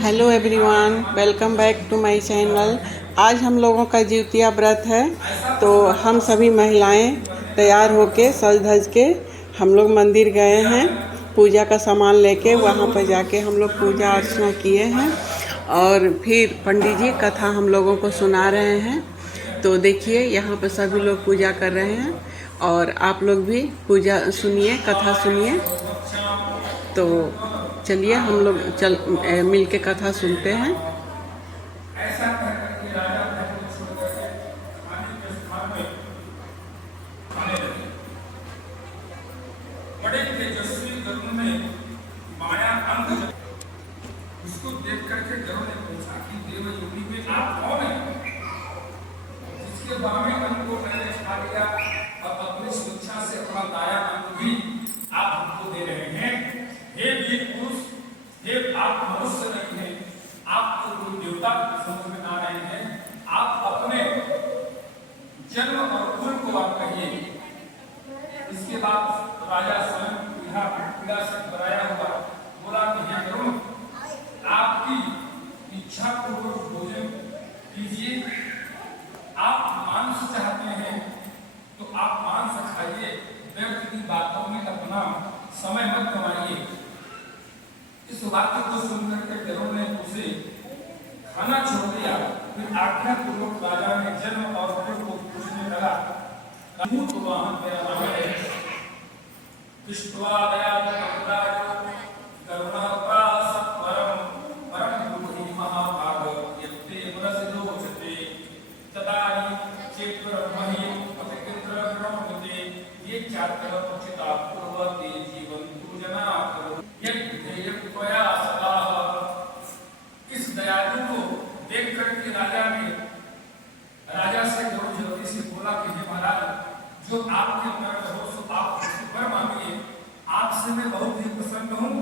Hello everyone, welcome back to my channel. आज हम लोगों का जिउतिया व्रत है, तो हम सभी महिलाएं तैयार होके सज धज के हम लोग मंदिर गए हैं। पूजा का सामान लेके वहाँ पर जाके हम लोग पूजा अर्चना किए हैं और फिर पंडित जी कथा हम लोगों को सुना रहे हैं। तो देखिए यहाँ पर सभी लोग पूजा कर रहे हैं और आप लोग भी पूजा सुनिए, कथा सुनिए। तो चलिए हम लोग मिल के कथा सुनते हैं। बड़े तेजस्वी गरुड़ में माया अंग उसको देख करके गरुड़ ने पूछा कि देवयोनि में आप कौन हैं? जिसके बामे अंग को मैंने छा लिया और अपनी स्वेच्छा से अपना दाया अंग भी आप हमको दे रहे हैं। हे वीर पुरुष, हे आप मनुष्य नहीं हैं, आप तो कोई देवता समझ में आ रहे हैं। आप अपने जन्म और कुल को आप कहिए। इसके बाद राजा स्वयं पीड़ा से भराया हुआ बोला कि हे गरुड़, आपकी इच्छा पूर्वक भोजन कीजिए। आप मांस चाहते हैं तो आप मांस खाइए, व्यर्थ की बातों में अपना समय मत गंवाइए। इस वाक्य को सुनकर के गरुड़ ने उसे खाना छोड़ दिया। फिर आज्ञा पूर्वक राजा ने जन्म और कुल को पूछने लगा। वाहन मेरा नाम है, दृष्ट्वा दयालुराजो करुणापासं परं गुरुहि महाभाग यत्ते मनसिदोचते तदानि चेत्ब्रह्महि अतिकिंकरणमते ये चातर उचिता पूर्वते जीवन्तु जनाः यद्विधेयत्वया सदा। इस दयालु को देख करके राजा से गरुड़ जल्दी से बोला कि हे महाराज, जो आपके मन में हो सो आप उसे वर मांगिए। आपसे मैं बहुत ही प्रसन्न हूँ।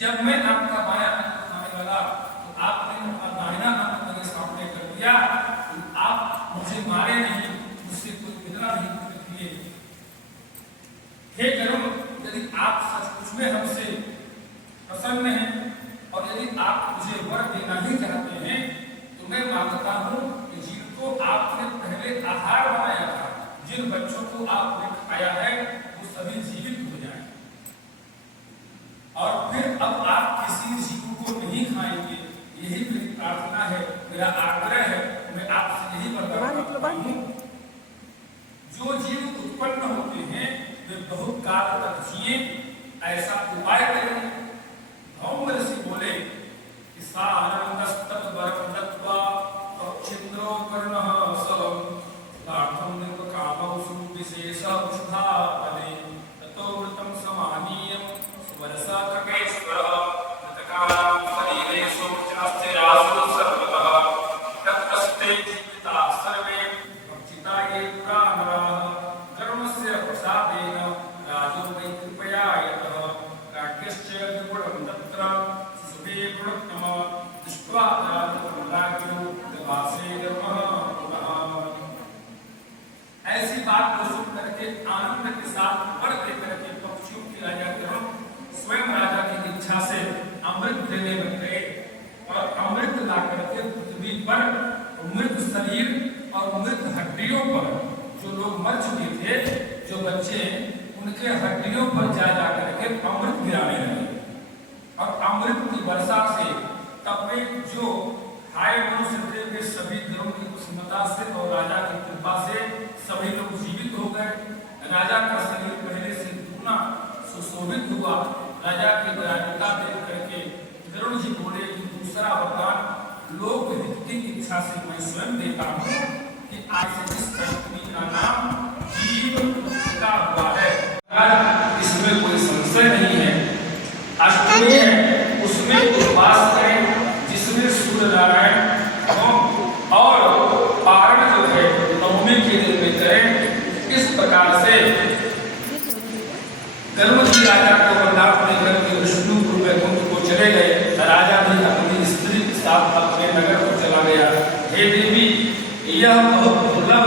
जब मैं आपका बाया अंग खाने लगा तो आपने अपना दाहिना अंग मेरे सामने कर दिया। तो आप मुझे मारे नहीं, मुझसे कोई विद्रा नहीं किए। हे गरुड़, यदि आप सचमुच में हमसे प्रसन्न हैं और यदि आप मुझे वर देना ही चाहते हैं तो मैं मांगता हूँ कि जिनको आपने पहले आहार बनाया था, जिन बच्चों को आपने खाया है, वो सभी जीवित हो जाएं। और फिर अब आप किसी जीव को नहीं खाएंगे। यही मेरी प्रार्थना है, मेरा आग्रह है। मैं आपसे यही वरदान करता हूँ। जो जीव उत्पन्न होते हैं वे बहुत काल तक जिए, ऐसा उपाय करें। धौम ऋषि बोले कि सानंदस्तद्वरं दत्त्वा छिन्द्रो कर्णः सवं लाठं निर्वकामौ विशेषौषधापने ततो वृतं समानीयं सुवरसा ककेश्वरः मृतकानां शरीरेषु चिरस्थिरासु सर्वतः तत्स्ते जीविताः सर्वे भक्षिता ये पुराणराः। कर्मस्य प्रसादेन राजो वै कृपया यतः राज्ञश्च द्विगुणं तत्र शिशुवे गुणोत्तमः दृष्ट्वा राजो दवासे धर्मः पुनः। ऐसी बात को सुन करके आनंद के साथ वर दे करके पक्षियों की राजा गरुड़ स्वयं राजा की इच्छा से अमृत देने लग गए और अमृत ला करके पृथ्वी पर मृत शरीर और मृत हड्डियों पर जो लोग मर चुके थे, जो बच्चे, उनके हड्डियों पर जा करके अमृत गिराने लगे। और अमृत की वर्षा से तब जो हाय मनुष्य थे वे सभी गरुड़ की कुसुमता से और राजा की कृपा से सभी लोग जीवित हो गए। राजा का शरीर पहले से दुगना सुशोभित हुआ। राजा की दयालुता देख करके गरुड़ जी बोले कि दूसरा वरदान लोक हित की इच्छा से मैं स्वयं देता हूँ कि आज से इस अष्टमी का नाम जीव का हुआ है। इसमें कोई संशय नहीं है। अष्टमी है, उसमें उपवास करें जिसमें सूर्य नारायण और पारण जो है नवमी के दिन में करें। इस प्रकार से गरुड़ जी राजा को वरदान देकर के विष्णुपुर वैकुंठ को चले गए। राजा भी अपनी स्त्री के साथ अपने नगर को चला गया। हे देवी, यह बहुत दुर्लभ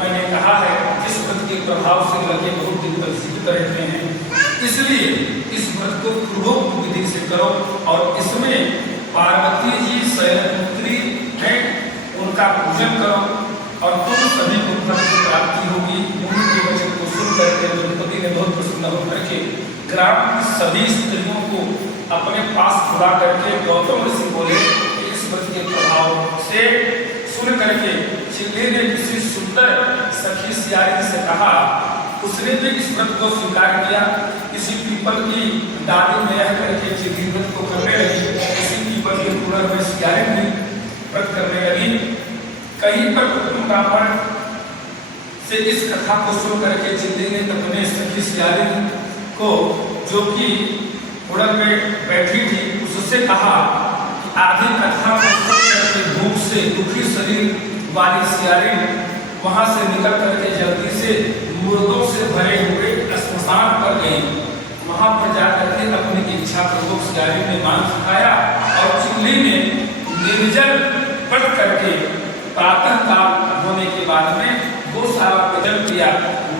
मैंने कहा है, जिस व्रत के प्रभाव से लगे बहुत दिन तक जीवित रहते हैं। इसलिए इस व्रत को पूर्वोक्त विधि से करो और इसमें पार्वती जी शैलपुत्री हैं उनका पूजन करो और तुम सभी को फल की प्राप्ति होगी। मुनि के वचन को सुन करके द्रौपदी ने बहुत प्रसन्न होकर के ग्राम की सभी स्त्रियों को अपने पास बुला करके गौतम ऋषि बोले कि इस व्रत के प्रभाव से सुन करके चिल्ले ने किसी सुंदर सखी सियारी से कहा, उसने भी इस व्रत को स्वीकार किया। किसी पीपल की डाली में रह करके चिल्ली व्रत को करने लगी, किसी पीपल के पुनर में सियारी भी व्रत करने लगी। कहीं पर ब्राह्मण से इस कथा को सुन करके चिल्ली ने अपने सखी सियारी को जो कि उड़न में बैठी थी उससे कहा कि आधी कथा को सुन करके भूख से दुखी शरीर वाली सियारी वहां से निकल करके जल्दी से मुर्दों से भरे हुए श्मशान पर गई। वहां पर जाकर के अपनी इच्छा पूर्वक सियारी ने मांस खाया और चिल्ली ने निर्जल व्रत करके प्रातः काल होने के बाद में गौशाला पे जल किया,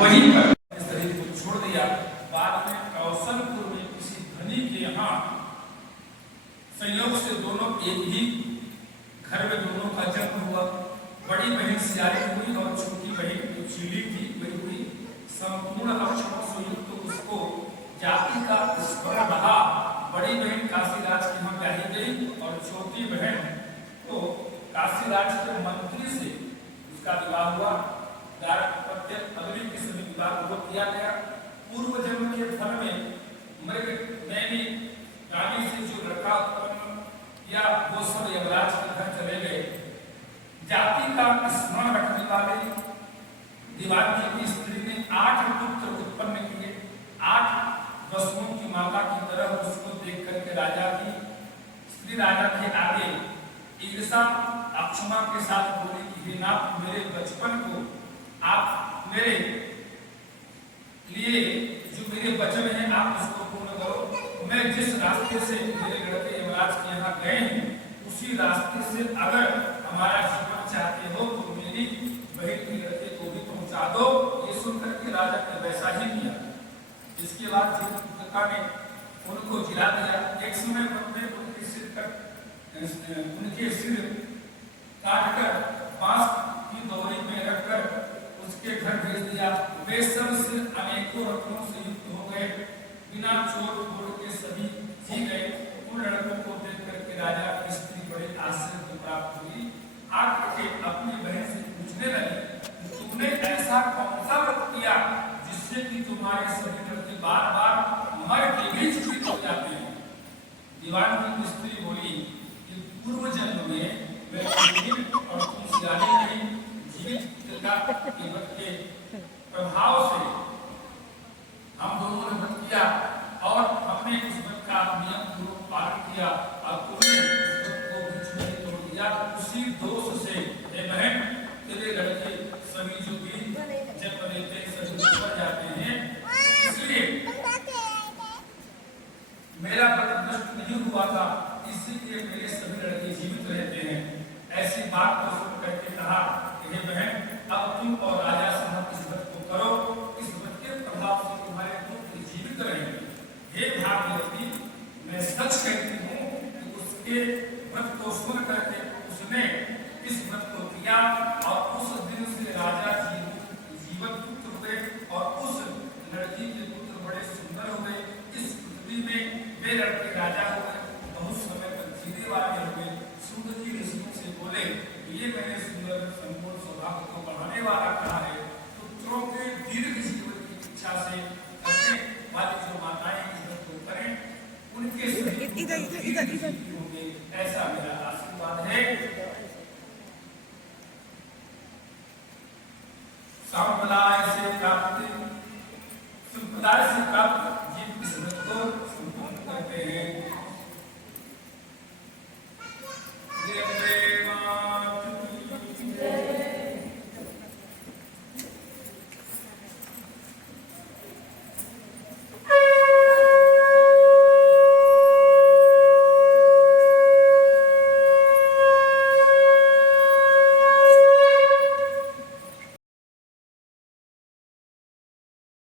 वहीं पर शरीर को छोड़ दिया। बाद में कौशलपुर में किसी धनी के यहाँ संयोग से दोनों एक ही घर में दोनों का जन्म हुआ। बड़ी बहन सियारी हुई और छोटी बहन जो चिल्ली थी वही हुई। संपूर्ण लक्षणों से युक्त उसको जाति का स्मरण रहा। बड़ी बहन काशीराज के यहाँ ब्याही गई और छोटी बहन को काशीराज के मंत्री से उसका विवाह हुआ। अगली के सभी विवाह पूर्वक किया गया। पूर्व जन्म के फल में मृग नैनी रानी से जो लड़का उत्पन्न किया वो सब यमराज के घर चले गए। जाति का स्मरण रखने वाले दीवान जी की स्त्री ने 8 पुत्र उत्पन्न किए। 8 वसुओं की माता की तरह उसको देख करके राजा की स्त्री राजा के आगे ईर्षा अक्षमा के साथ बोली कि हे नाथ, मेरे बचपन को आप मेरे लिए जो मेरे वचन है आप उसको पूर्ण करो। मैं जिस रास्ते से मेरे लड़के यमराज के यहाँ गए हैं उसी रास्ते से अगर हमारा जीवन चाहते हो तो मेरी बहन के लड़के को भी पहुंचा दो। ये सुनकर के राजा ने वैसा ही किया। इसके बाद जीविका ने उनको जिला दिया। एक समय में उनके सिर काटकर बांस की दौरी में रखकर उसके घर भेज दिया। वे सब सिर अनेकों रत्नों से युक्त हो गए, बिना चोट फोड़ के सभी जी गए। उन लड़कों को देख करके राजा की स्त्री बड़े आश्चर्य को प्राप्त हुई। आकर के अपनी बहन से पूछने लगी, तुमने ऐसा कौन सा व्रत किया जिससे कि तुम्हारे सभी लड़के बार बार मर के भी जीवित हो जाते हैं? दीवान की स्त्री बोली कि पूर्व जन्म में मैं और तुम सियारी नहीं जीवित के व्रत के प्रभाव से हम दोनों ने व्रत किया और हमने उस व्रत का नियम पूर्वक पालन किया और तुमने उस व्रत को बीच में तोड़ दिया। उसी दोष से हे बहन, तेरे लड़के सभी जो भी जन्म लेते सभी मर जाते हैं। इसलिए मेरा व्रत नष्ट नहीं हुआ था, इसीलिए मेरे सभी लड़के जीवित रहते हैं। ऐसी बात को सुन करके कहा कि हे बहन, अब तुम और राजा साहब इस व्रत को करो। इस व्रत के प्रभाव से तुम्हारे पुत्र जीवित रहेंगे। हे भागीरथी, मैं सच कहती हूँ कि उसके व्रत को सुन करके उसने इस व्रत को किया और उस दिन से राजा जीवन पुत्र हुए और उस लड़की के पुत्र बड़े सुंदर हुए। इस पृथ्वी में वे लड़के राजा हुए, बहुत समय तक जीने वाले हुए। सुंदर जी ऋषियों से बोले, ये मैंने सुंदर संपूर्ण स्वभाव को बढ़ाने वाला कहा है। पुत्रों के दीर्घ जीवन की इच्छा से करने वाली जो माताएं इस व्रत को करें उनके होंगे, ऐसा मेरा